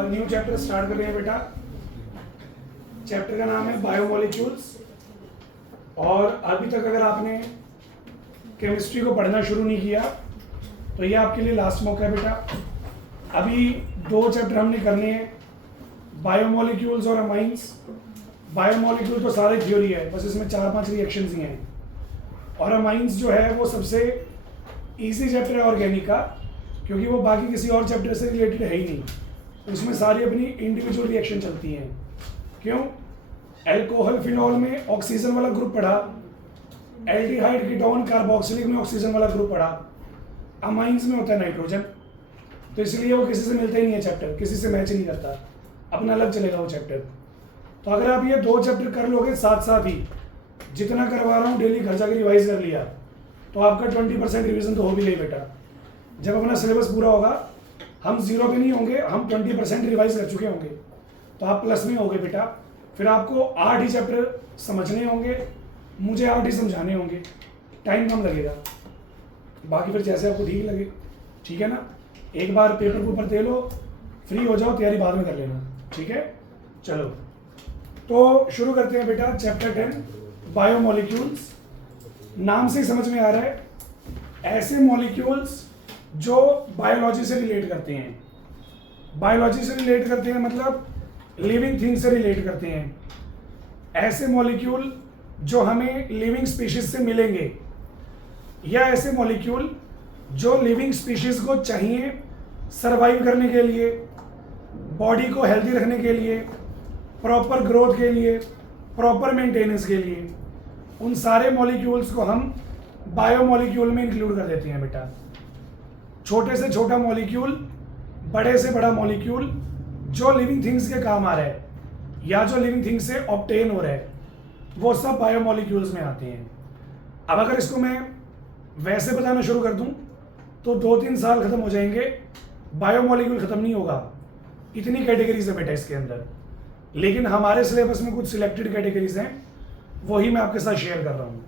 New chapter start कर रहे हैं बेटा। चैप्टर का नाम है बायोमोलिक्यूल्स। और अभी तक अगर आपने केमिस्ट्री को पढ़ना शुरू नहीं किया तो ये आपके लिए लास्ट मौका है बेटा। अभी 2 चैप्टर हमने करने हैं, बायोमोलिक्यूल्स और अमाइंस। बायोमोलिक्यूल तो सारे थ्योरी है, बस इसमें 4-5 रिएक्शंस ही हैं। और अमाइंस जो है वो सबसे इजी चैप्टर है ऑर्गेनिक का, क्योंकि वो बाकी किसी और चैप्टर से रिलेटेड है ही नहीं। उसमें सारी अपनी इंडिविजुअल रिएक्शन चलती हैं। क्यों? एल्कोहल फिनॉल में ऑक्सीजन वाला ग्रुप पढ़ा, एल्डिहाइड कीटोन कार्बोक्सिलिक में ऑक्सीजन वाला ग्रुप पढ़ा, अमाइंस में होता है नाइट्रोजन। तो इसलिए वो किसी से मिलता ही नहीं है चैप्टर, किसी से मैच नहीं करता, अपना अलग चलेगा वो चैप्टर। तो अगर आप ये 2 चैप्टर कर लोगे साथ साथ ही, जितना करवा रहा हूँ डेली घर जाकर रिवाइज कर लिया, तो आपका 20% रिविजन तो हो भी गई बेटा। जब अपना सिलेबस पूरा होगा, हम 0 पे नहीं होंगे, हम 20% रिवाइज कर चुके होंगे, तो आप प्लस में होंगे बेटा। फिर आपको 8 ही चैप्टर समझने होंगे, मुझे 8 ही समझाने होंगे, टाइम कम लगेगा। बाकी फिर जैसे आपको ठीक लगे, ठीक है ना। एक बार पेपर के ऊपर दे लो, फ्री हो जाओ, तैयारी बाद में कर लेना, ठीक है। चलो तो शुरू करते हैं बेटा। Chapter 10 biomolecules. नाम से ही समझ में आ रहा है, ऐसे मॉलिक्यूल्स जो बायोलॉजी से रिलेट करते हैं। बायोलॉजी से रिलेट करते हैं मतलब लिविंग थिंग से रिलेट करते हैं। ऐसे मॉलिक्यूल जो हमें लिविंग स्पीशीज से मिलेंगे, या ऐसे मॉलिक्यूल जो लिविंग स्पीशीज को चाहिए सरवाइव करने के लिए, बॉडी को हेल्दी रखने के लिए, प्रॉपर ग्रोथ के लिए, प्रॉपर मेंटेनेंस के लिए, उन सारे मॉलिक्यूल्स को हम बायोमोलिक्यूल में इंक्लूड कर देते हैं बेटा। छोटे से छोटा मॉलिक्यूल, बड़े से बड़ा मॉलिक्यूल जो लिविंग थिंग्स के काम आ रहा है या जो लिविंग थिंग्स से ऑब्टेन हो रहा है, वो सब बायोमोलिक्यूल्स में आते हैं। अब अगर इसको मैं वैसे बताना शुरू कर दूं तो 2-3 साल खत्म हो जाएंगे, बायोमोलिक्यूल खत्म नहीं होगा। इतनी कैटेगरीज है बेटा इसके अंदर। लेकिन हमारे सिलेबस में कुछ सिलेक्टेड कैटेगरीज हैं, वही मैं आपके साथ शेयर कर रहा हूं।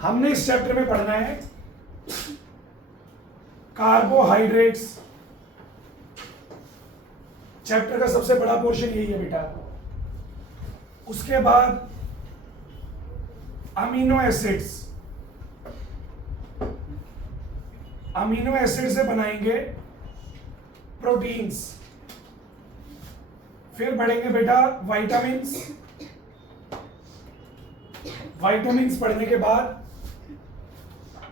हमने इस चैप्टर में पढ़ना है कार्बोहाइड्रेट्स। चैप्टर का सबसे बड़ा पोर्शन यही है बेटा। उसके बाद अमीनो एसिड्स। अमीनो एसिड से बनाएंगे प्रोटीन्स। फिर बढ़ेंगे बेटा विटामिन्स। विटामिन्स पढ़ने के बाद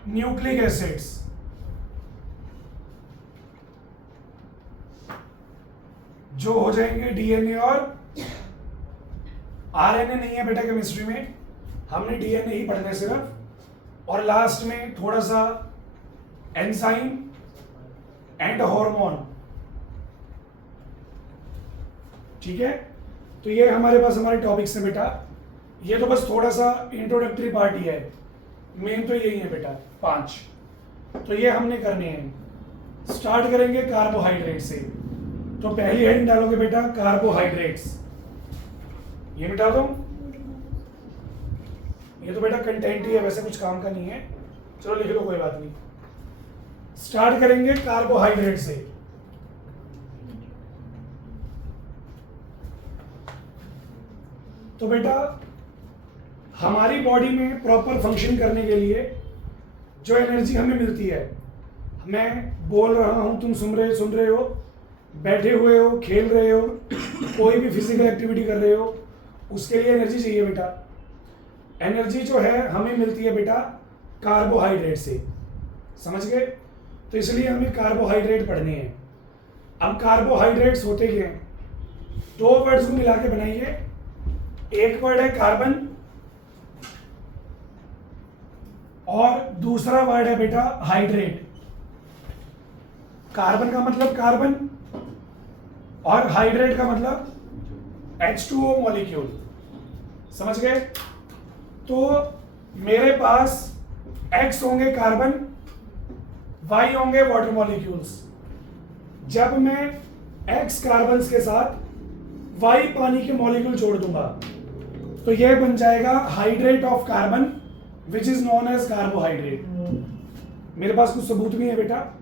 न्यूक्लिक एसिड्स। जो हो जाएंगे डीएनए और आरएनए। नहीं है बेटा केमिस्ट्री में, हमने डीएनए ही पढ़ना है सिर्फ। और लास्ट में थोड़ा सा एंजाइम एंड हार्मोन, ठीक है। तो ये हमारे पास हमारे टॉपिक्स हैं बेटा। ये तो बस थोड़ा सा इंट्रोडक्टरी पार्ट ही है, मेन तो यही है बेटा 5। तो ये हमने करने हैं। स्टार्ट करेंगे कार्बोहाइड्रेट से। तो पहली हेडिंग डालोगे बेटा कार्बोहाइड्रेट्स। ये मिटा दो, ये तो बेटा कंटेंट ही है, वैसे कुछ काम का नहीं है, चलो लिख लो, कोई बात नहीं। स्टार्ट करेंगे कार्बोहाइड्रेट से। तो बेटा हमारी बॉडी में प्रॉपर फंक्शन करने के लिए जो एनर्जी हमें मिलती है, मैं बोल रहा हूं, तुम सुन रहे हो, बैठे हुए हो, खेल रहे हो, कोई भी फिजिकल एक्टिविटी कर रहे हो, उसके लिए एनर्जी चाहिए बेटा। एनर्जी जो है हमें मिलती है बेटा कार्बोहाइड्रेट से, समझ गए। तो इसलिए हमें कार्बोहाइड्रेट पढ़ने हैं। अब कार्बोहाइड्रेट्स होते क्या हैं? 2 वर्ड्स को मिला के बनाइए। एक वर्ड है कार्बन और दूसरा वर्ड है बेटा हाइड्रेट। कार्बन का मतलब कार्बन और हाइड्रेट का मतलब H2O मॉलिक्यूल, समझ गए। तो मेरे पास X होंगे कार्बन, Y होंगे वाटर मॉलिक्यूल्स। जब मैं X कार्बन्स के साथ y पानी के मॉलिक्यूल जोड़ दूंगा तो यह बन जाएगा hydrate of carbon which is known as carbohydrate. मेरे पास कुछ सबूत भी है बेटा,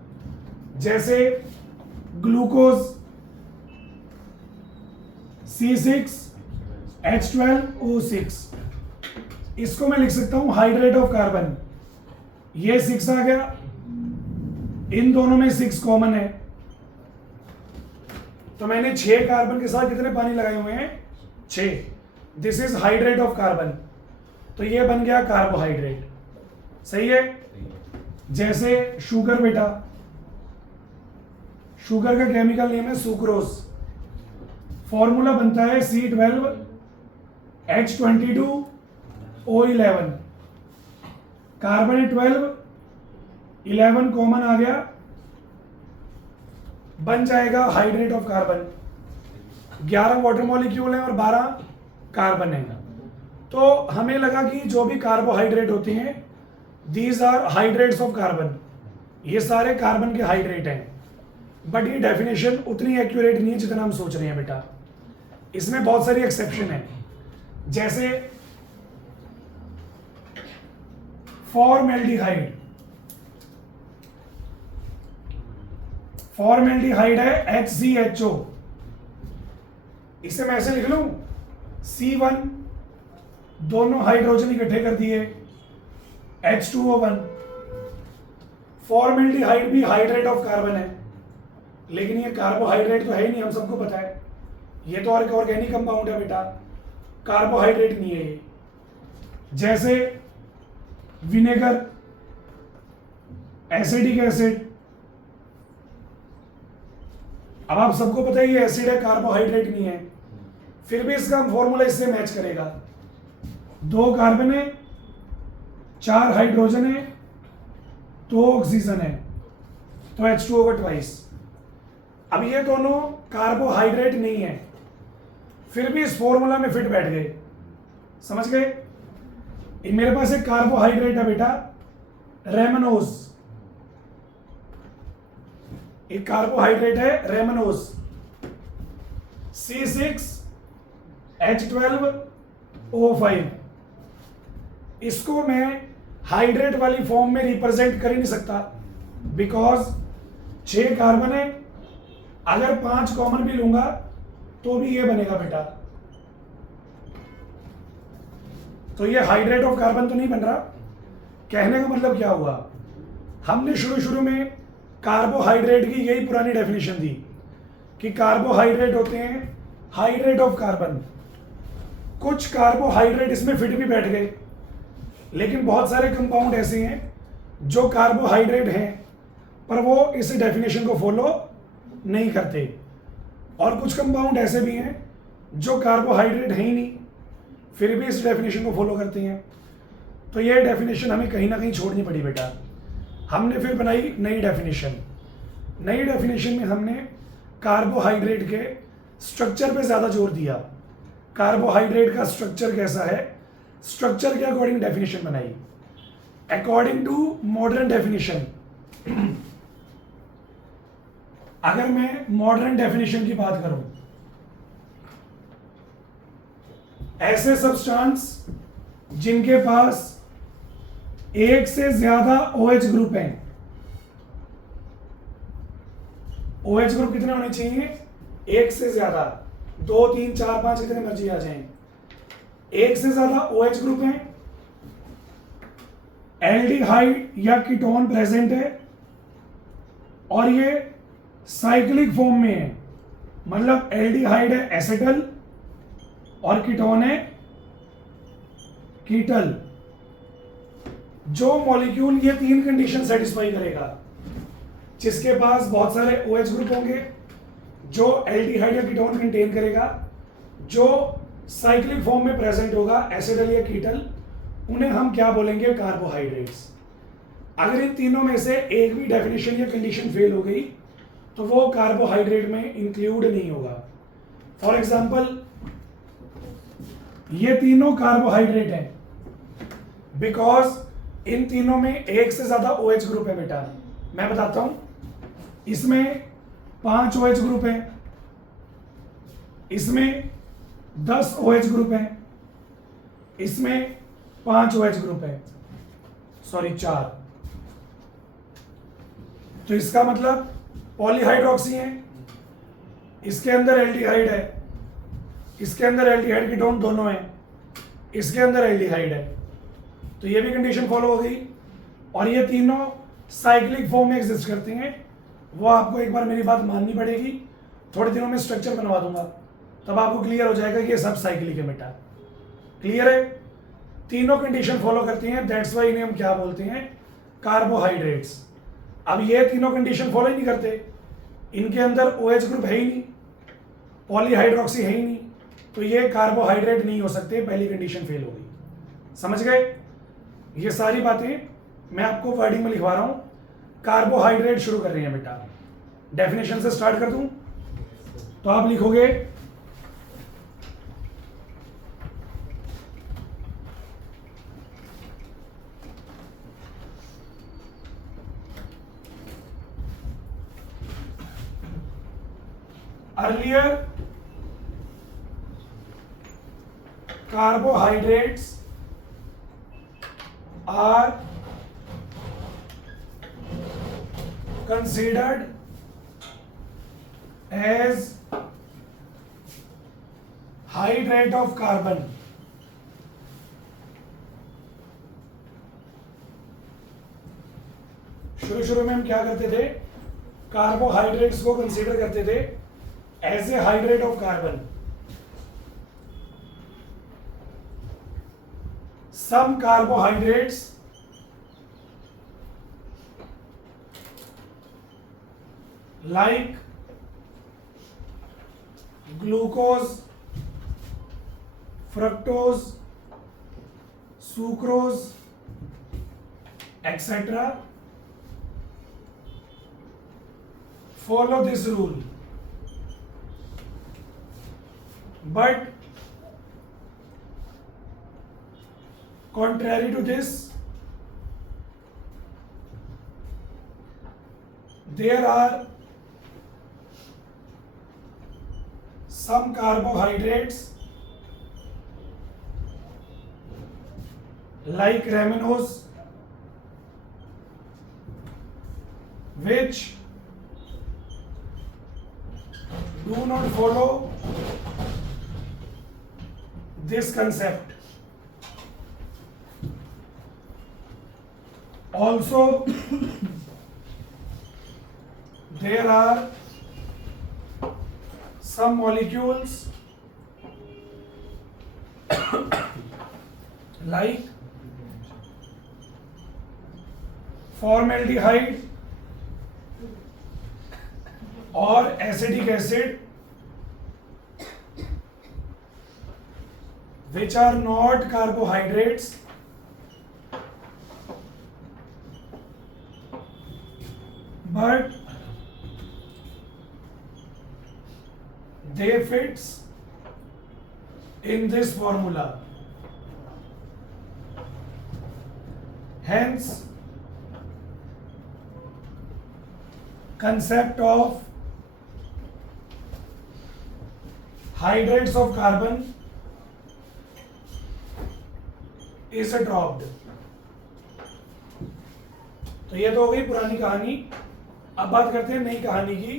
जैसे ग्लूकोज C6H12O6, इसको मैं लिख सकता हूं हाइड्रेट ऑफ कार्बन। ये 6 आ गया, इन दोनों में 6 कॉमन है, तो मैंने 6 कार्बन के साथ कितने पानी लगाए हुए हैं? 6। This is hydrate of carbon, तो ये बन गया कार्बोहाइड्रेट। सही है। जैसे शुगर बेटा, शुगर का केमिकल नेम है सुक्रोज, फॉर्मूला बनता है C12H22O11, कार्बन है 12, 11 कॉमन आ गया, बन जाएगा hydrate of carbon. 11 water molecule हैं और 12 कार्बन है। तो हमें लगा कि जो भी कार्बोहाइड्रेट होते हैं these are hydrates of carbon, ये सारे कार्बन के हाइड्रेट हैं। बट ये डेफिनेशन उतनी एक्यूरेट नहीं है जितना हम सोच रहे हैं बेटा, इसमें बहुत सारी एक्सेप्शन है। जैसे फॉर्मेल्डिहाइड, फॉर्मेल्डिहाइड है HCHO, इसे मैं ऐसे लिख लूं C1, दोनों हाइड्रोजन इकट्ठे कर दिए H2O1। फॉर्मेल्डिहाइड भी हाइड्रेट ऑफ कार्बन है, लेकिन ये कार्बोहाइड्रेट तो है ही नहीं, हम सबको पता है। ये तो और ऑर्गेनिक कंपाउंड है बेटा, कार्बोहाइड्रेट नहीं है ये। जैसे विनेगर, एसिडिक एसिड, अब आप सबको पता है ये एसिड है, कार्बोहाइड्रेट नहीं है, फिर भी इसका फॉर्मूला इससे मैच करेगा। 2 कार्बन है, 4 हाइड्रोजन है, 2 ऑक्सीजन है, तो H2O का ट्वाइस। अब ये दोनों कार्बोहाइड्रेट नहीं है, फिर भी इस फॉर्मूला में फिट बैठ गए। समझ गए? मेरे पास एक कार्बोहाइड्रेट है बेटा रेमनोज, एक कार्बोहाइड्रेट है रेमनोज C6H12O5। इसको मैं हाइड्रेट वाली फॉर्म में रिप्रेजेंट कर ही नहीं सकता, बिकॉज 6 कार्बन है, अगर 5 कॉमन भी लूंगा तो भी ये बनेगा बेटा। तो ये हाइड्रेट ऑफ कार्बन तो नहीं बन रहा। कहने का मतलब क्या हुआ, हमने शुरू में कार्बोहाइड्रेट की यही पुरानी डेफिनेशन दी कि कार्बोहाइड्रेट होते हैं हाइड्रेट ऑफ कार्बन। कुछ कार्बोहाइड्रेट इसमें फिट भी बैठ गए, लेकिन बहुत सारे कंपाउंड ऐसे हैं जो कार्बोहाइड्रेट हैं पर वो इस डेफिनेशन को फॉलो नहीं करते, और कुछ कंपाउंड ऐसे भी हैं जो कार्बोहाइड्रेट है ही नहीं फिर भी इस डेफिनेशन को फॉलो करते हैं। तो ये डेफिनेशन हमें कहीं ना कहीं छोड़नी पड़ी बेटा। हमने फिर बनाई नई डेफिनेशन। नई डेफिनेशन में हमने कार्बोहाइड्रेट के स्ट्रक्चर पे ज़्यादा जोर दिया। कार्बोहाइड्रेट का स्ट्रक्चर कैसा है, स्ट्रक्चर के अकॉर्डिंग डेफिनेशन बनाई। अकॉर्डिंग टू मॉडर्न डेफिनेशन, अगर मैं मॉडर्न डेफिनेशन की बात करूं, ऐसे सब्सटेंस जिनके पास एक से ज्यादा OH ग्रुप हैं। OH ग्रुप कितने होने चाहिए? एक से ज्यादा, 2, 3, 4, 5 कितने मर्जी आ जाएं। एक से ज्यादा OH ग्रुप हैं, एल्डिहाइड या कीटोन प्रेजेंट है, और ये साइक्लिक फॉर्म में है। मतलब एल्डिहाइड है एसिटल और कीटोन है कीटल। जो मॉलिक्यूल ये 3 कंडीशन सेटिस्फाई करेगा, जिसके पास बहुत सारे OH ग्रुप होंगे, जो एल्डिहाइड या कीटोन कंटेन करेगा, जो साइक्लिक फॉर्म में प्रेजेंट होगा एसिडल या कीटल, उन्हें हम क्या बोलेंगे? कार्बोहाइड्रेट्स। अगर इन तीनों में से एक भी डेफिनेशन या कंडीशन फेल हो गई तो वो कार्बोहाइड्रेट में इंक्लूड नहीं होगा। फॉर एग्जाम्पल, ये तीनों कार्बोहाइड्रेट हैं बिकॉज इन तीनों में एक से ज्यादा OH ग्रुप है बेटा। मैं बताता हूं, इसमें 5 OH ग्रुप हैं, इसमें 10 OH ग्रुप हैं, इसमें 5 OH ग्रुप है, सॉरी 4। तो इसका मतलब पॉलीहाइड्रोक्सी है, इसके अंदर एल्डिहाइड है, इसके अंदर एल्डिहाइड कीटोन दोनों है, इसके अंदर एल्डिहाइड है, तो ये भी कंडीशन फॉलो हो गई। और ये तीनों साइक्लिक फॉर्म में एग्जिस्ट करते हैं। वो आपको एक बार मेरी बात माननी पड़ेगी, थोड़े दिनों में स्ट्रक्चर बनवा दूंगा, तब आपको क्लियर हो जाएगा कि ये सब साइक्लिक है बेटा। क्लियर है? तीनों कंडीशन फॉलो करती हैं, दैट्स वाई इन्हें हम क्या बोलते हैं, कार्बोहाइड्रेट्स। अब ये तीनों कंडीशन फॉलो ही नहीं करते, इनके अंदर OH ग्रुप है ही नहीं, पॉलीहाइड्रोक्सी है ही नहीं, तो ये कार्बोहाइड्रेट नहीं हो सकते, पहली कंडीशन फेल हो गई। समझ गए? ये सारी बातें मैं आपको वर्डिंग में लिखवा रहा हूं। कार्बोहाइड्रेट शुरू कर रहे हैं बेटा, डेफिनेशन से स्टार्ट कर दूं तो आप लिखोगे earlier carbohydrates are considered as hydrate of carbon. शुरू में हम क्या करते थे, कार्बोहाइड्रेट्स को कंसीडर करते थे as a hydrate of carbon. Some carbohydrates like glucose, fructose, sucrose, etc. follow this rule, but contrary to this, there are some carbohydrates like ramenose which do not follow this concept. Also there are some molecules like formaldehyde और acidic acid which are not carbohydrates but they fits in this formula. Hence concept of hydrates of carbon is dropped. तो ये तो हो गई पुरानी कहानी। अब बात करते हैं नई कहानी की,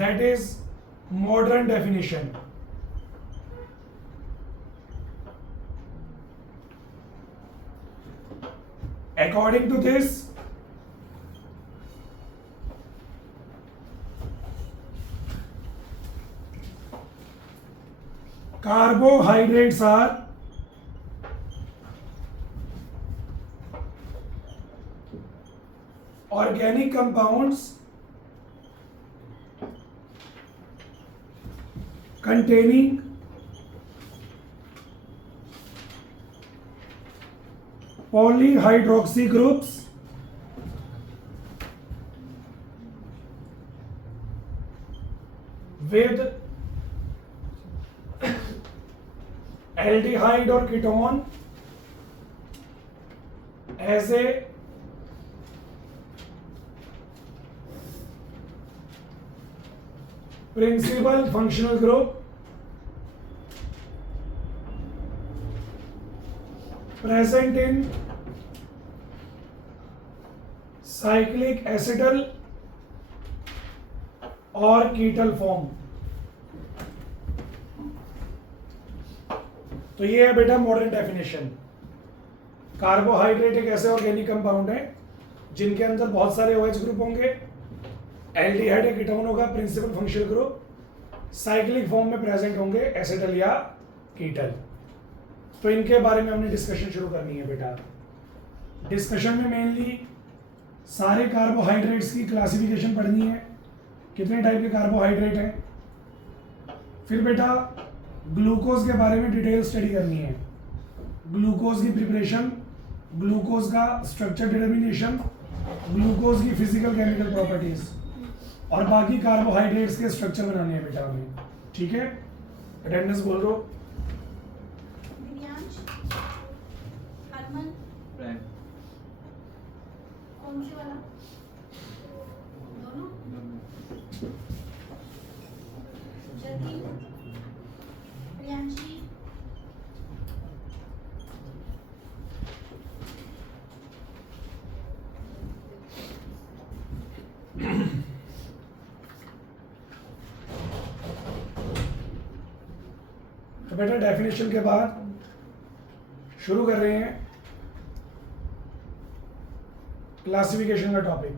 that is modern definition. According to this, carbohydrates are organic compounds containing polyhydroxy groups with aldehyde or ketone as a principal functional group present in cyclic acetal और कीटल फॉर्म। तो ये है बेटा मॉडर्न डेफिनेशन। कार्बोहाइड्रेट एक ऐसे organic compound है जिनके अंदर बहुत सारे OH ग्रुप होंगे, एल्डिहाइड एक कीटोन होगा, principal functional group, cyclic form में प्रेजेंट होंगे एसिटल या कीटल। तो इनके बारे में हमने डिस्कशन शुरू करनी है बेटा। डिस्कशन में मेनली सारे कार्बोहाइड्रेट्स की क्लासिफिकेशन पढ़नी है, कितने टाइप के कार्बोहाइड्रेट हैं। फिर बेटा ग्लूकोज के बारे में डिटेल स्टडी करनी है, ग्लूकोज की प्रिपरेशन, ग्लूकोज का स्ट्रक्चर डिटर्मिनेशन, ग्लूकोज की फिजिकल केमिकल प्रॉपर्टीज और बाकी कार्बोहाइड्रेट्स के स्ट्रक्चर बनाने हैं बेटा हमें। ठीक है, अटेंडेंस बोल दो। दिव्यांश, हरमन, कौन से वाला? दोनों? जतिन, प्रियांशी, तो बेटा डेफिनेशन के बाद शुरू कर रहे हैं क्लासिफिकेशन का टॉपिक।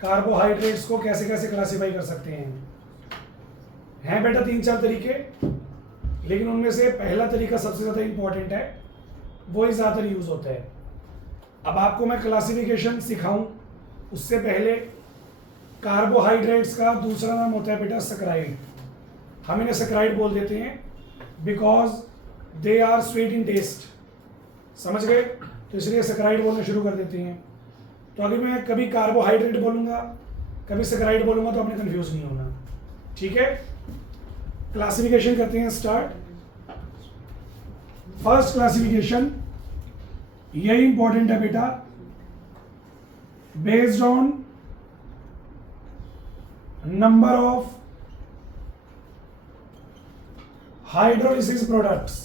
कार्बोहाइड्रेट्स को कैसे कैसे क्लासिफाई कर सकते हैं बेटा 3-4 तरीके, लेकिन उनमें से पहला तरीका सबसे ज़्यादा इंपॉर्टेंट है, वो ही ज़्यादातर यूज होता है। अब आपको मैं क्लासिफिकेशन सिखाऊं उससे पहले कार्बोहाइड्रेट्स का दूसरा नाम होता है बेटा सैकराइड। हम इन्हें सैकराइड बोल देते हैं because they are sweet in taste. समझ गए? तो इसलिए सैकराइड बोलना शुरू कर देते हैं। तो अगर मैं कभी कार्बोहाइड्रेट बोलूंगा, कभी सैकराइड बोलूंगा, तो आपने कंफ्यूज नहीं होना। ठीक है, क्लासिफिकेशन करते हैं स्टार्ट। फर्स्ट क्लासिफिकेशन यही इंपॉर्टेंट है बेटा, based on number of hydrolysis products.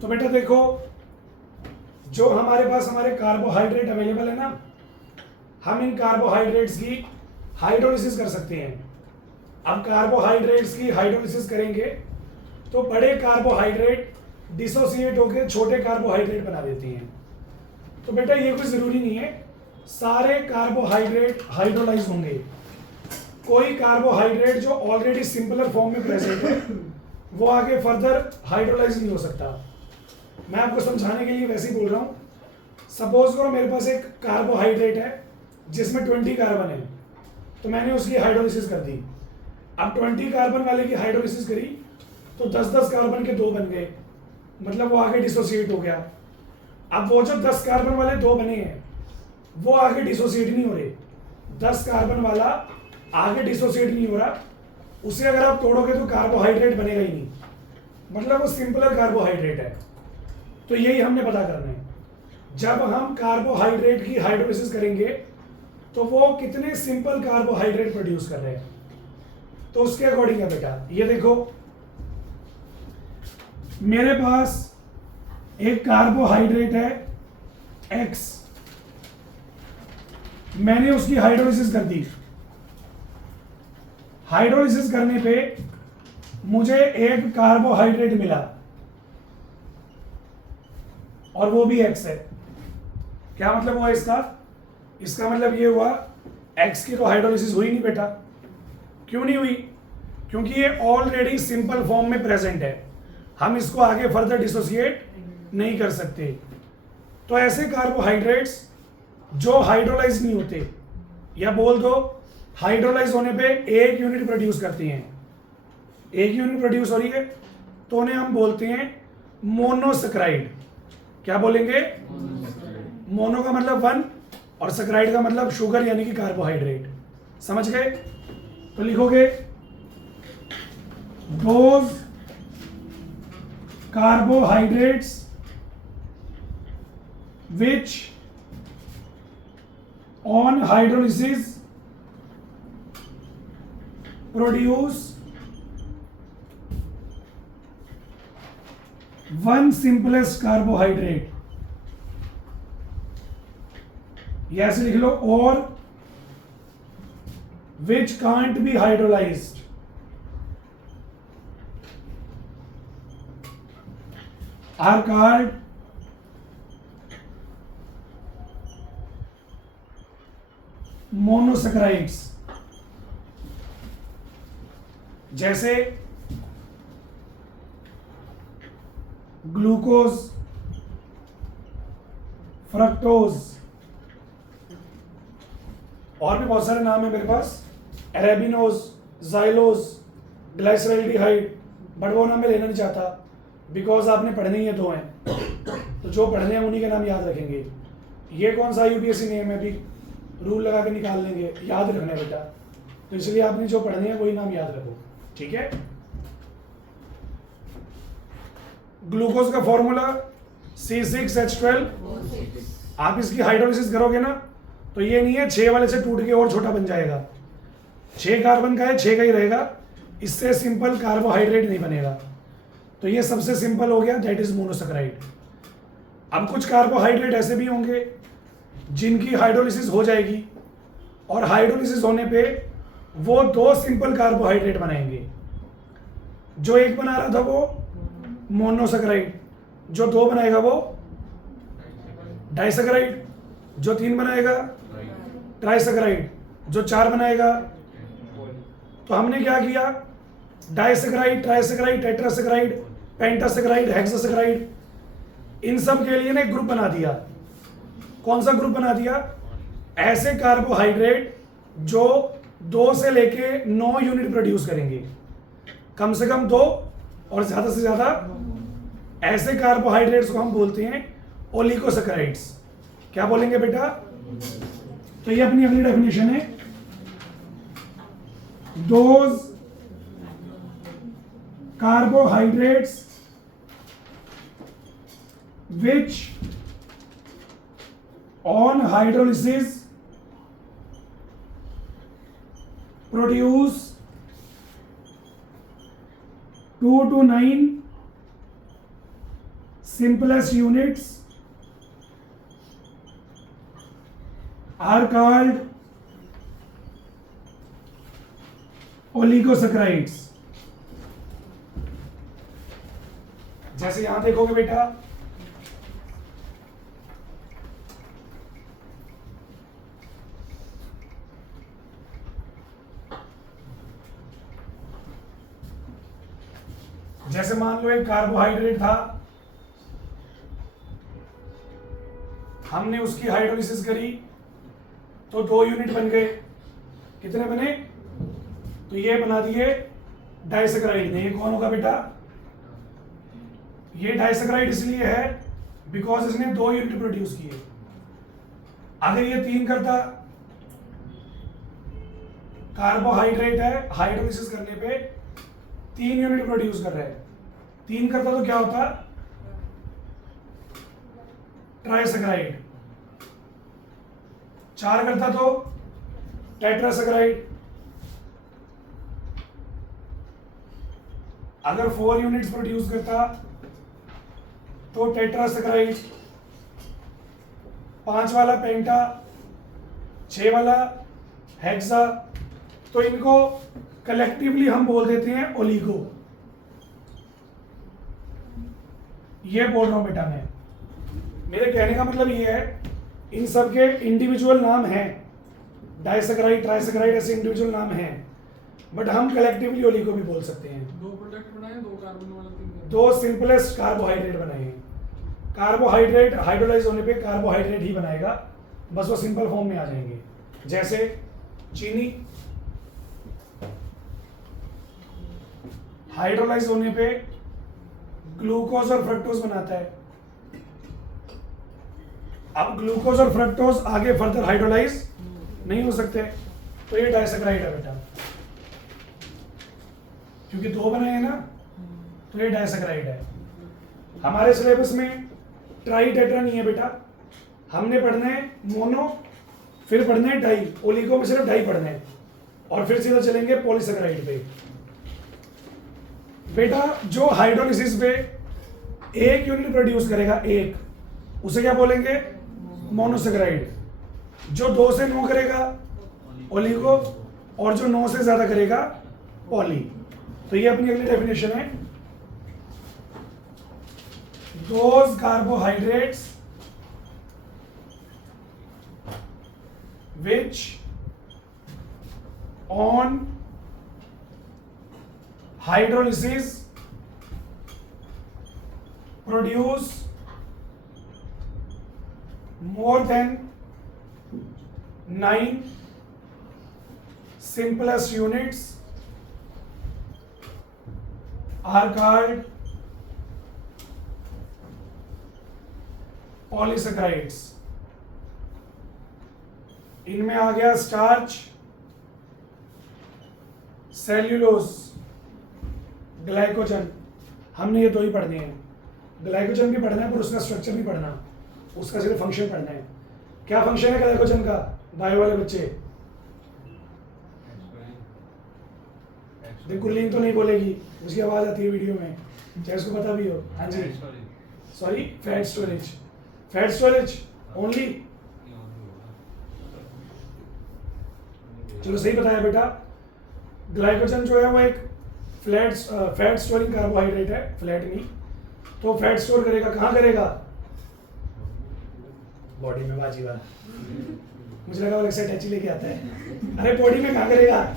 तो बेटा देखो, जो हमारे पास हमारे कार्बोहाइड्रेट अवेलेबल है ना, हम इन कार्बोहाइड्रेट्स की हाइड्रोलिसिस कर सकते हैं। अब कार्बोहाइड्रेट्स की हाइड्रोलिसिस करेंगे तो बड़े कार्बोहाइड्रेट डिसोसिएट होकर छोटे कार्बोहाइड्रेट बना देती हैं। तो बेटा ये कोई जरूरी नहीं है सारे कार्बोहाइड्रेट हाइड्रोलाइज होंगे। कोई कार्बोहाइड्रेट जो ऑलरेडी सिंपलर फॉर्म में प्रेजेंट है वो आगे फर्दर हाइड्रोलाइज नहीं हो सकता। मैं आपको समझाने के लिए वैसे ही बोल रहा हूँ। सपोज करो मेरे पास एक कार्बोहाइड्रेट है जिसमें 20 कार्बन है, तो मैंने उसकी हाइड्रोलिसिस कर दी। अब 20 कार्बन वाले की हाइड्रोलिसिस करी तो 10-10 कार्बन के 2 बन गए, मतलब वो आगे डिसोसिएट हो गया। अब वो जो 10 कार्बन वाले 2 बने हैं वो आगे डिसोसिएट नहीं हो रहे। 10 कार्बन वाला आगे डिसोसिएट नहीं हो रहा, उसे अगर आप तोड़ोगे तो कार्बोहाइड्रेट बनेगा ही नहीं, मतलब वो सिंपलर कार्बोहाइड्रेट है। तो यही हमने पता करना है। जब हम कार्बोहाइड्रेट की हाइड्रोलिसिस करेंगे तो वो कितने सिंपल कार्बोहाइड्रेट प्रोड्यूस कर रहे हैं, तो उसके अकॉर्डिंग है बेटा। ये देखो मेरे पास एक कार्बोहाइड्रेट है X, मैंने उसकी हाइड्रोलिसिस कर दी। हाइड्रोलिसिस करने पे मुझे एक कार्बोहाइड्रेट मिला और वो भी X है। क्या मतलब हुआ इसका? इसका मतलब ये हुआ X की तो हाइड्रोलिसिस हुई नहीं बेटा। क्यों नहीं हुई? क्योंकि ये ऑलरेडी सिंपल फॉर्म में प्रेजेंट है, हम इसको आगे फर्दर डिसोसिएट नहीं कर सकते। तो ऐसे कार्बोहाइड्रेट्स जो हाइड्रोलाइज नहीं होते, या बोल दो हाइड्रोलाइज होने पे 1 यूनिट प्रोड्यूस करती हैं, 1 यूनिट प्रोड्यूस हो रही है, तो उन्हें हम बोलते हैं मोनोसैकराइड। क्या बोलेंगे? मोनो का मतलब 1 और सैकराइड का मतलब शुगर यानी कि कार्बोहाइड्रेट। समझ गए? तो लिखोगे those carbohydrates which on hydrolysis produce one simplest carbohydrate, या ऐसे लिख लो, और which can't be hydrolysed, are called monosaccharides. जैसे ग्लूकोज, फ्रक्टोज, और भी बहुत सारे नाम है मेरे पास, एरेबिनोज, जाइलोज, ग्लाइसरल्डिहाइड, बट वो नाम मैं लेना नहीं चाहता बिकॉज आपने पढ़ने ही है, दो हैं, तो जो पढ़ने हैं उन्हीं के नाम याद रखेंगे। ये कौन सा यूपीएससी नेम है, भी रूल लगा के निकाल लेंगे, याद रखना है बेटा, तो इसलिए आपने जो पढ़ने हैं वही नाम याद रखो, ठीक है। ग्लूकोज का फॉर्मूला C6H12, आप इसकी हाइड्रोलिसिस करोगे ना तो ये नहीं है 6 वाले से टूट के और छोटा बन जाएगा, 6 कार्बन का है, 6 का ही रहेगा, इससे सिंपल कार्बोहाइड्रेट नहीं बनेगा। तो ये सबसे सिंपल हो गया, दैट इज मोनोसेकेराइड। अब कुछ कार्बोहाइड्रेट ऐसे भी होंगे जिनकी हाइड्रोलिसिस हो जाएगी और हाइड्रोलिसिस होने पे वो 2 सिंपल कार्बोहाइड्रेट बनाएंगे। जो एक बना रहा था वो मोनोसेकेराइड, जो 2 बनाएगा वो डाइसेकेराइड, जो 3 बनाएगा ट्राइसेकेराइड, जो 4 बनाएगा। तो हमने क्या किया, डाइसेकेराइड, ट्राइसेकेराइड, टेट्रासेकेराइड, पेंटासेकेराइड, हेक्सासेकेराइड, इन सब के लिए ना एक ग्रुप बना दिया। कौन सा ग्रुप बना दिया, ऐसे कार्बोहाइड्रेट जो 2 से लेके 9 यूनिट प्रोड्यूस करेंगे, कम से कम 2 और ज्यादा से ज्यादा, ऐसे कार्बोहाइड्रेट्स को हम बोलते हैं ओलिगोसेकेराइड्स। क्या बोलेंगे बेटा, तो ये अपनी अगली डेफिनेशन है, those carbohydrates which on hydrolysis produce 2 to 9 simplest units are called oligosaccharides। जैसे यहां देखोगे बेटा, जैसे मान लो एक कार्बोहाइड्रेट था, हमने उसकी हाइड्रोलिसिस करी तो 2 यूनिट बन गए। कितने बने, तो ये बना दिए डाइसेकेराइड ने। ये कौन होगा बेटा, ये डाइसेकेराइड इसलिए है बिकॉज इसने 2 यूनिट प्रोड्यूस किए। अगर ये 3 करता, कार्बोहाइड्रेट है, हाइड्रोलिसिस करने पे 3 यूनिट प्रोड्यूस कर रहे हैं, 3 करता तो क्या होता, ट्राइसेकेराइड, 4 करता तो टेट्रासेकेराइड, अगर 4 यूनिट्स प्रोड्यूस करता तो टेट्रासेकेराइड, 5 वाला पेंटा, 6 वाला हेक्सा। तो इनको कलेक्टिवली हम बोल देते हैं ओलिगो। ये बोल रहा हूं बेटा मैं, मेरे कहने का मतलब ये है, इन सब के इंडिविजुअल नाम हैं, डाइसेकेराइड, ट्राइसेकेराइड, ऐसे इंडिविजुअल नाम हैं, बट हम कलेक्टिवली ओलिगो भी बोल सकते हैं। 2 प्रोडक्ट बनाए, 2 कार्बन वाला 3 2 सिंपलेस्ट कार्बोहाइड्रेट बनाए हैं। कार्बोहाइड्रेट हाइड्रोलाइज होने पे कार्बोहाइड्रेट ही बनाएगा, बस वो सिंपल फॉर्म में आ जाएंगे। जैसे चीनी हाइड्रोलाइज होने पे ग्लूकोज और फ्रक्टोज बनाता है। अब ग्लूकोज और फ्रक्टोज आगे फर्दर हाइड्रोलाइज नहीं हो सकते, तो ये डाइसेकेराइड है बेटा, क्योंकि 2 बनाए हैं ना, तो ये डाइसेकेराइड है। हमारे सिलेबस में ट्राई टेट्रा नहीं है बेटा, हमने पढ़ना है मोनो, फिर पढ़ना है डाई, ओलिगो में सिर्फ डाई पढ़ना है, और फिर सीधा चलेंगे पॉलीसेकेराइड पे। बेटा जो हाइड्रोलिसिस पे एक यूनिट प्रोड्यूस करेगा, एक, उसे क्या बोलेंगे? मोनोसेकेराइड। जो 2 से 9 करेगा ओलिगो, और जो 9 से ज्यादा करेगा पॉली। तो ये अपनी अगली डेफिनेशन है, those carbohydrates which on hydrolysis produce more than 9 simplest units are called polysaccharides। इनमें आ गया स्टार्च, सेल्यूलोज, ग्लाइकोजन। हमने ये 2 ही पढ़ने हैं, ग्लाइकोजन भी पढ़ना है पर उसका स्ट्रक्चर नहीं पढ़ना, उसका सिर्फ फंक्शन पढ़ना है। क्या फंक्शन है ग्लाइकोजन का, बायो वाले बच्चे? देखो लीन तो नहीं बोलेगी, उसकी आवाज आती है वीडियो में, चाहे उसको पता भी हो। हाँ जी, sorry, fat storage, fat storage only. चलो सही बताया बेटा। ग्लाइकोजन जो है वो एक फैट स्टोरिंग कार्बोहाइड्रेट है, फ्लैट नहीं। तो फैट स्टोर करेगा, कहाँ करेगा? बॉडी में। बाजी वाह, मुझे लगा वो एक्सेट एच लेके आता है। अरे बॉडी में कहाँ करेगा?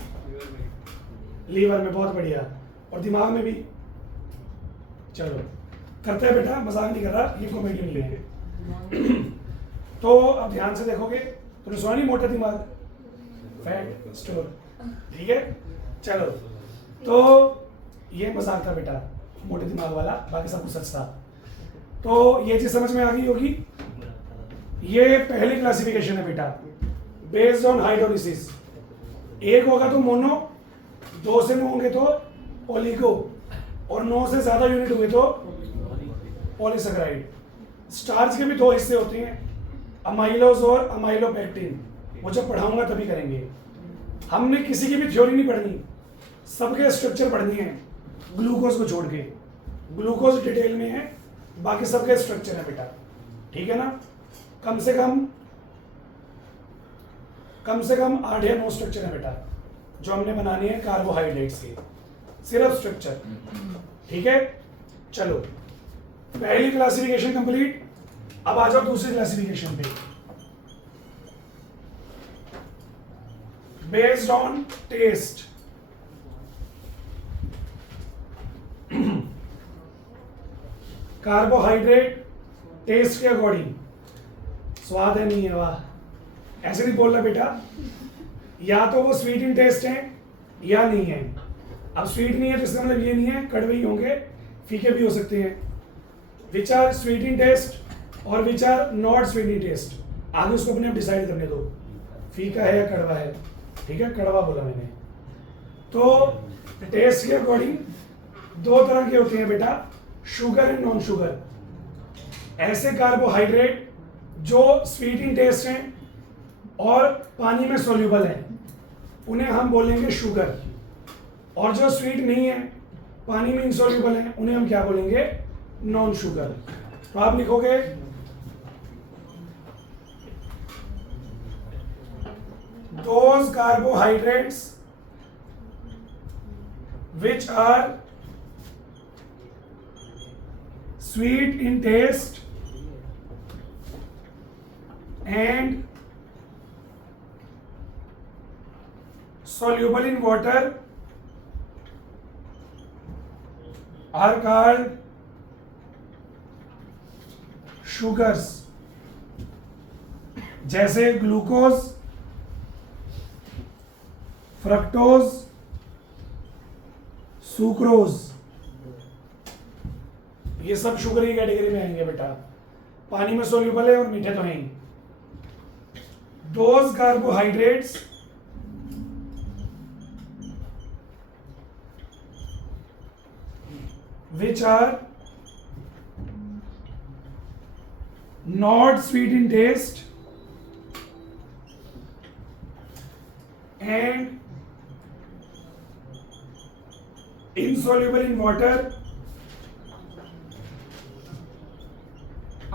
लीवर में। बहुत बढ़िया। और दिमाग में भी। चलो करते हैं बेटा, मजाक नहीं कर रहा, ये कॉमेडी नहीं है। तो अब ध्यान से देखोगे, तुमने सुना नहीं मोटा दिमाग फैट स्टोर, ठीक है? चलो, तो ये मजाक था बेटा, मोटे दिमाग वाला, बाकी सब कुछ सच था। तो ये चीज समझ में आ गई होगी। ये पहली क्लासिफिकेशन है बेटा, बेस्ड ऑन हाइड्रोलिसिस। एक होगा तो मोनो, 2 से 9 होंगे तो ओलिगो, और 9 से ज्यादा यूनिट हुए तो पॉलीसेकेराइड। स्टार्च के भी 2 हिस्से होते हैं, अमाइलोज और अमाइलोपेक्टिन। वो जब पढ़ाऊंगा तभी करेंगे। हमने किसी की भी थ्योरी नहीं पढ़नी, सबके स्ट्रक्चर पढ़नी है, ग्लूकोज को छोड़ के। ग्लूकोज डिटेल में है, बाकी सबके स्ट्रक्चर है बेटा, ठीक है ना? कम से कम 8 या 9 स्ट्रक्चर है बेटा जो हमने बनाने हैं कार्बोहाइड्रेट्स के, सिर्फ स्ट्रक्चर, ठीक है? चलो, पहली क्लासिफिकेशन कंप्लीट। अब आ जाओ दूसरी क्लासिफिकेशन पे, based on taste. Carbohydrate taste के अकॉर्डिंग, स्वाद है नहीं है, वाह, ऐसे नहीं बोलना बेटा। या तो वो स्वीट इन टेस्ट है या नहीं है। अब स्वीट नहीं है तो इसका मतलब ये नहीं है कड़वे ही होंगे, फीके भी हो सकते हैं। Which are sweet in taste और which are not sweet in taste, आगे उसको अपने आप डिसाइड करने दो, फीका है या कड़वा है, ठीक है? कड़वा बोला मैंने। तो टेस्ट के अकॉर्डिंग 2 तरह के होते हैं बेटा, शुगर एंड नॉन शुगर। ऐसे कार्बोहाइड्रेट जो स्वीट इन टेस्ट हैं और पानी में सोल्यूबल हैं, उन्हें हम बोलेंगे शुगर। और जो स्वीट नहीं है, पानी में इनसोल्यूबल हैं, उन्हें हम क्या बोलेंगे? Non sugar. तो आप लिखोगे those carbohydrates which are sweet in taste and soluble in water are called sugars। जैसे ग्लूकोज, फ्रक्टोज, सुक्रोज, ये सब शुगर की कैटेगरी में आएंगे बेटा। पानी में सोल्यूबल है और मीठे तो हैं। Those carbohydrates which are not sweet in taste and insoluble in water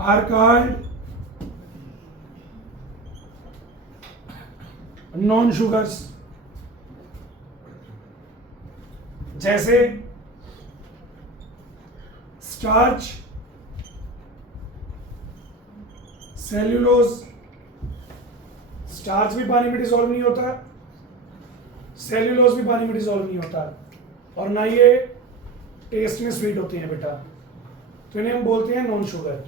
are called non sugars. जैसे स्टार्च, सेल्यूलोज। स्टार्च भी पानी में डिसॉल्व नहीं होता, सेल्यूलोज भी पानी में डिसॉल्व नहीं होता, और ना ये टेस्ट में स्वीट होते हैं बेटा, तो इन्हें हम बोलते हैं नॉन शुगर।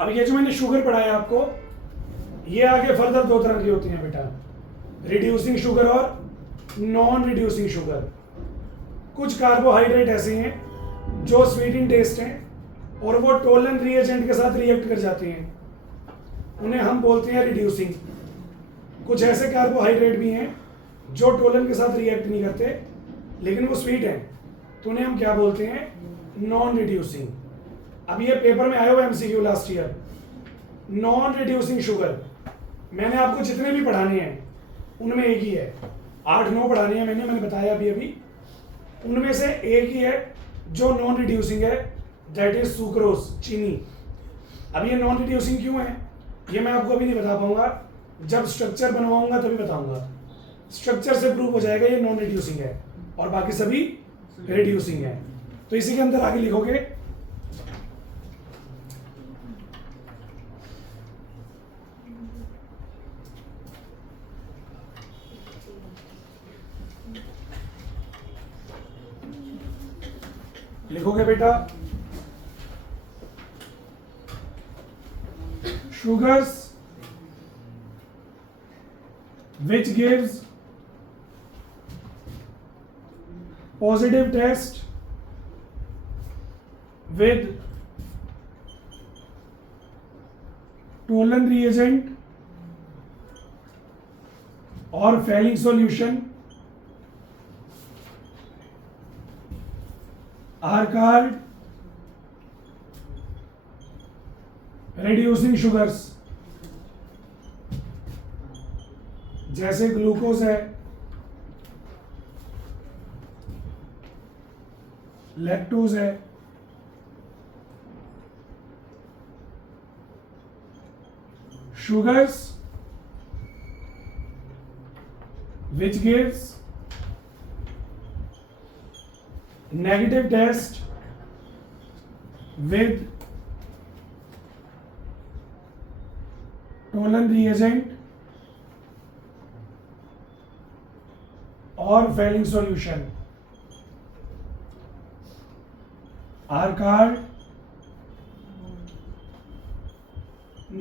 अब ये जो मैंने शुगर पढ़ाया आपको, ये आगे फर्दर दो तरह की होती हैं बेटा, रिड्यूसिंग शुगर और नॉन रिड्यूसिंग शुगर। कुछ कार्बोहाइड्रेट ऐसे हैं जो स्वीट इन टेस्ट हैं और वो टोलन रिएजेंट के साथ रिएक्ट कर जाते हैं, उन्हें हम बोलते हैं रिड्यूसिंग। कुछ ऐसे कार्बोहाइड्रेट भी हैं जो टोलन के साथ रिएक्ट नहीं करते लेकिन वो स्वीट हैं, तो उन्हें हम क्या बोलते हैं, नॉन रिड्यूसिंग। अब ये पेपर में आया हुआ MCQ last year, non reducing sugar. मैंने आपको जितने भी पढ़ाने हैं उनमें एक ही है, 8-9 पढ़ाने हैं मैंने बताया अभी, उनमें से एक ही है जो नॉन रिड्यूसिंग है, दैट इज सुक्रोज, चीनी। अब ये नॉन रिड्यूसिंग क्यों है ये मैं आपको अभी नहीं बता पाऊंगा, जब स्ट्रक्चर बनवाऊंगा तभी बताऊंगा। स्ट्रक्चर से प्रूव हो जाएगा ये नॉन रिड्यूसिंग है और बाकी सभी रिड्यूसिंग है। तो इसी के अंदर आगे लिखोगे बेटा, sugars which gives positive taste with Tolan reagent or Fehling solution are called reducing sugars। जैसे ग्लूकोज है, लैक्टोज है, sugars which gives negative taste with Tolan reagent or Fehling solution are called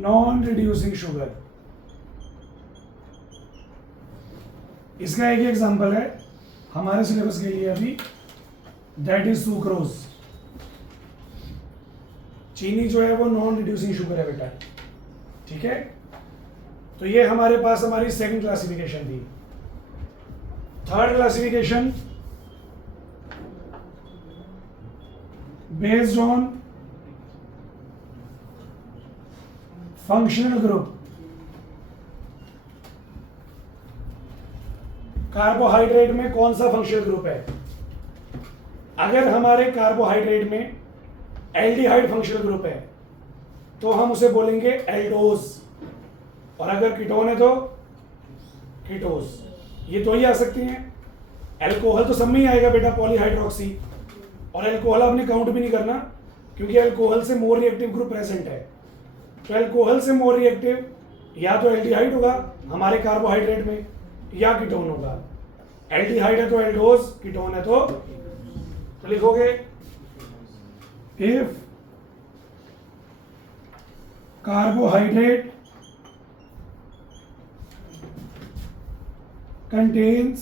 non-reducing sugar। इसका एक example है हमारे syllabus के लिए अभी, दैट इज सुक्रोज। चीनी जो है वो नॉन रिड्यूसिंग शुगर है बेटा, ठीक है। तो ये हमारे पास हमारी सेकंड क्लासिफिकेशन थी। Third classification based on functional group. Carbohydrate में कौन सा फंक्शनल ग्रुप है? अगर हमारे कार्बोहाइड्रेट में एल्डिहाइड फंक्शनल ग्रुप है तो हम उसे बोलेंगे एल्डोज, और अगर कीटोन है तो कीटोज। ये तो ही आ सकती हैं। एल्कोहल तो सब में ही आएगा बेटा, पॉलीहाइड्रोक्सी, और एल्कोहल आपने काउंट भी नहीं करना क्योंकि एल्कोहल से मोर रिएक्टिव ग्रुप प्रेजेंट है। तो एल्कोहल से मोर रिएक्टिव या तो एल्डिहाइड होगा हमारे कार्बोहाइड्रेट में या कीटोन होगा। एल्डिहाइड है तो एल्डोज, कीटोन है तो लिखोगे if carbohydrate contains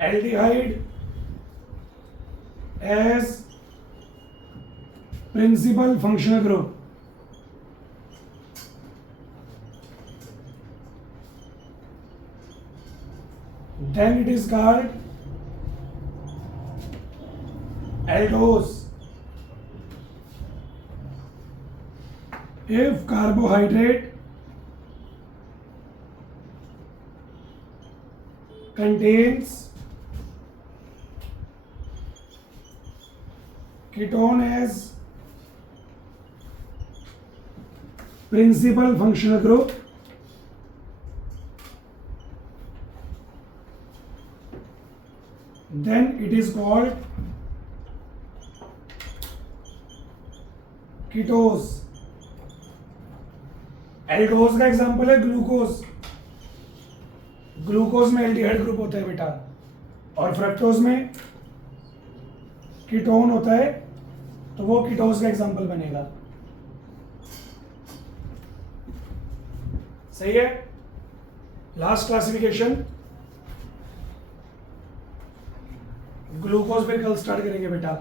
aldehyde as principal functional group, then it is called aldose. If carbohydrate contains ketone as principal functional group, then it is called ketose. Aldose का example है glucose. Glucose में aldehyde group होता है बेटा, और fructose में ketone होता है, तो वो कीटोज का एग्जांपल बनेगा। सही है। लास्ट क्लासिफिकेशन ग्लूकोज पे कल स्टार्ट करेंगे बेटा।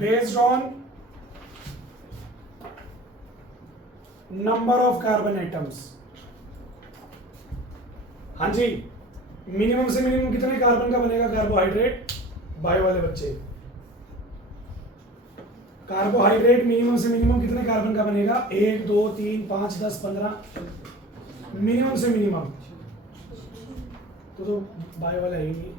Based on number of carbon atoms. हाँ जी, मिनिमम से मिनिमम कितने कार्बन का बनेगा कार्बोहाइड्रेट? बायो वाले बच्चे, कार्बोहाइड्रेट मिनिमम से मिनिमम कितने कार्बन का बनेगा? 1 2 3 5 10 15, मिनिमम से मिनिमम। तो बायो वाला है ही नहीं।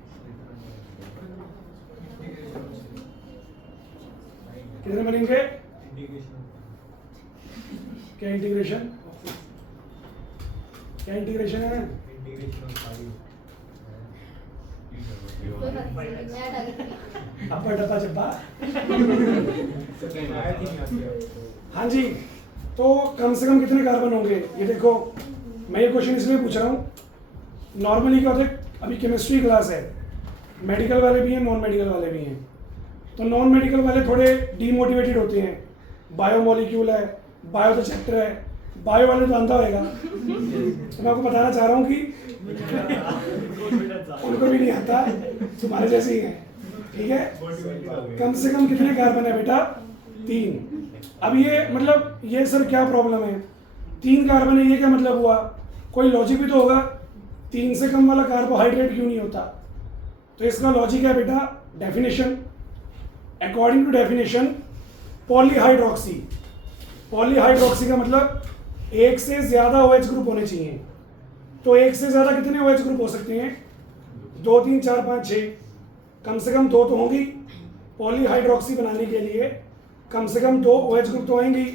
कितने बनेंगे? क्या इंटीग्रेशन? क्या इंटीग्रेशन है? अप्पा डब्बा चप्पा। हाँ जी, तो कम से कम कितने कार्बन होंगे? ये देखो, मैं ये क्वेश्चन इसलिए पूछ रहा हूँ, नॉर्मली क्या होता है, अभी केमिस्ट्री क्लास है, मेडिकल वाले भी हैं, नॉन मेडिकल वाले भी हैं। तो नॉन मेडिकल वाले थोड़े डीमोटिवेटेड होते हैं, बायो मॉलिक्यूल है, बायो तो चैप्टर है, बायो वाले तो अंधा होएगा। तो मैं आपको बताना चाह रहा हूँ कि उनको भी नहीं आता, तुम्हारे जैसे ही है। ठीक है, कम से कम कितने कार्बन है बेटा? 3। अब ये मतलब ये सर क्या प्रॉब्लम है, 3 कार्बन है, ये क्या मतलब हुआ? कोई लॉजिक भी तो होगा, 3 से कम वाला कार्बोहाइड्रेट क्यों नहीं होता? तो इसका लॉजिक है बेटा definition. According to definition, polyhydroxy, polyhydroxy का मतलब एक से ज्यादा OH ग्रुप होने चाहिए। तो एक से ज्यादा कितने OH ग्रुप हो सकते हैं? 2 3 4 5 6, कम से कम 2 तो होंगी। पॉलीहाइड्रोक्सी बनाने के लिए कम से कम 2 OH ग्रुप तो आएंगी।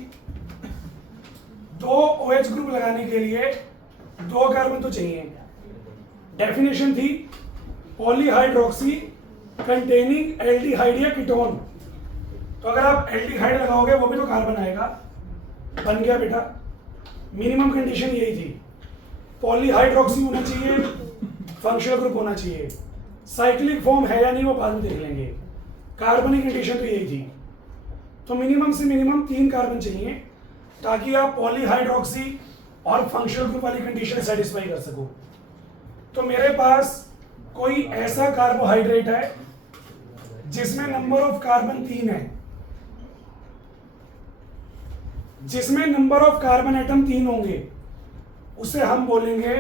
2 OH ग्रुप लगाने के लिए 2 कार्बन तो चाहिए। डेफिनेशन थी पॉलीहाइड्रोक्सी कंटेनिंग एल्डिहाइड या कीटोन। तो अगर आप एल्डिहाइड लगाओगे वो भी तो कार्बन आएगा। बन गया बेटा, मिनिमम कंडीशन यही थी, पॉलीहाइड्रोक्सी होना चाहिए, फंक्शनल ग्रुप होना चाहिए। साइक्लिक फॉर्म है या नहीं वो बाद में देख लेंगे, कार्बनिक कंडीशन तो यही थी। तो मिनिमम से मिनिमम 3 कार्बन चाहिए ताकि आप पॉलीहाइड्रोक्सी और फंक्शनल ग्रुप वाली कंडीशन सेटिस्फाई कर सको। तो मेरे पास कोई ऐसा कार्बोहाइड्रेट है जिसमें नंबर ऑफ कार्बन 3 है, जिसमें नंबर ऑफ कार्बन एटम 3 होंगे, उसे हम बोलेंगे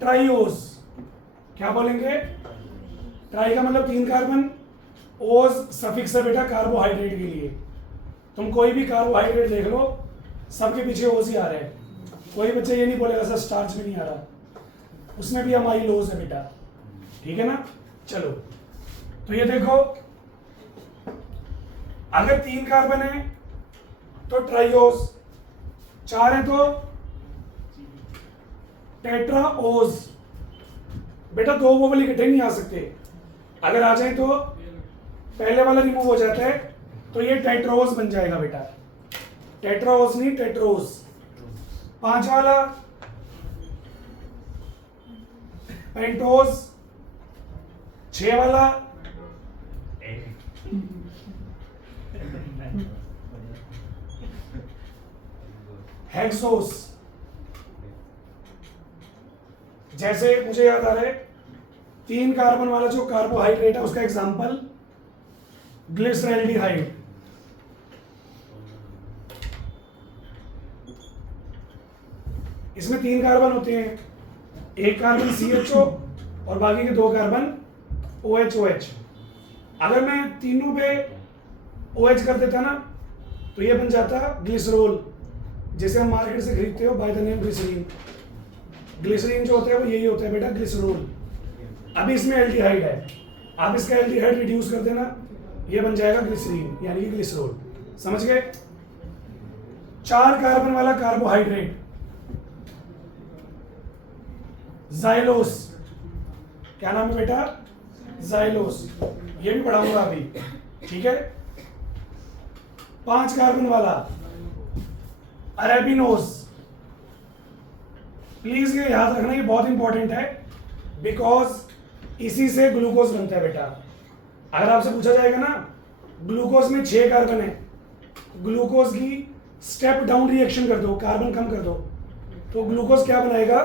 ट्राइओज। क्या बोलेंगे? ट्राई का मतलब 3 कार्बन, ओज सफिक्स है बेटा कार्बोहाइड्रेट के लिए। तुम कोई भी कार्बोहाइड्रेट देख लो, सबके पीछे ओज ही आ रहे हैं। कोई बच्चा ये नहीं बोलेगा सर स्टार्च में नहीं आ रहा, उसमें भी अमाइलोज है बेटा। ठीक है ना? चलो, तो ये देखो, अगर 3 कार्बन है तो ट्राइओज, 4 है तो टेट्राओज। बेटा 2 वो वाले इकट्ठे नहीं आ सकते, अगर आ जाए तो पहले वाला रिमूव हो जाता है, तो ये टेट्रोज बन जाएगा बेटा। टेट्राओज नहीं, टेट्रोज। 5 वाला पेंटोज, 6 वाला हेक्सोस। जैसे मुझे याद आ रहा है, 3 कार्बन वाला जो कार्बोहाइड्रेट है उसका एग्जांपल ग्लिसरैल्डिहाइड। इसमें 3 कार्बन होते हैं, एक कार्बन CHO और बाकी के 2 कार्बन OH। अगर मैं तीनों पे OH कर देता ना तो ये बन जाता ग्लिसरोल। जैसे हम मार्केट से खरीदते हो by the name glycerine. Glycerine जो होता है वो यही होता है बेटा, ग्लिसरॉल। अभी इसमें एल्डिहाइड है, आप इसका एल्डिहाइड रिड्यूस कर देना, ये बन जाएगा ग्लिसरीन यानी कि ग्लिसरॉल। समझ गए? 4 कार्बन वाला कार्बोहाइड्रेट ज़ाइलोस, क्या नाम है बेटा? ज़ाइलोस। ये भी पढ़ाऊंगा अभी, ठीक है। 5 कार्बन वाला अरेबिनोस। प्लीज ये याद रखना, ये बहुत इंपॉर्टेंट है बिकॉज इसी से ग्लूकोज बनता है बेटा। अगर आपसे पूछा जाएगा ना ग्लूकोज में 6 कार्बन है, ग्लूकोज की स्टेप डाउन रिएक्शन कर दो, कार्बन कम कर दो, तो ग्लूकोज क्या बनाएगा?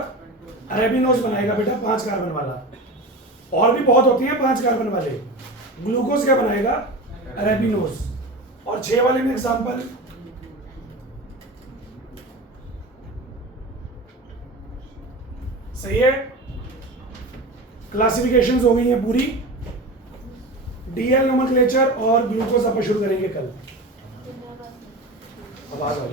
अरेबिनोस बनाएगा बेटा 5 कार्बन वाला। और भी बहुत होती हैं 5 कार्बन वाले, ग्लूकोज क्या बनाएगा? अरेबिनोस। और 6 वाले में एग्जांपल सही है। क्लासिफिकेशंस हो गई हैं पूरी। डीएल नोमेनक्लेचर और ग्लूकोज अपन शुरू करेंगे कल। अब आ जाओ।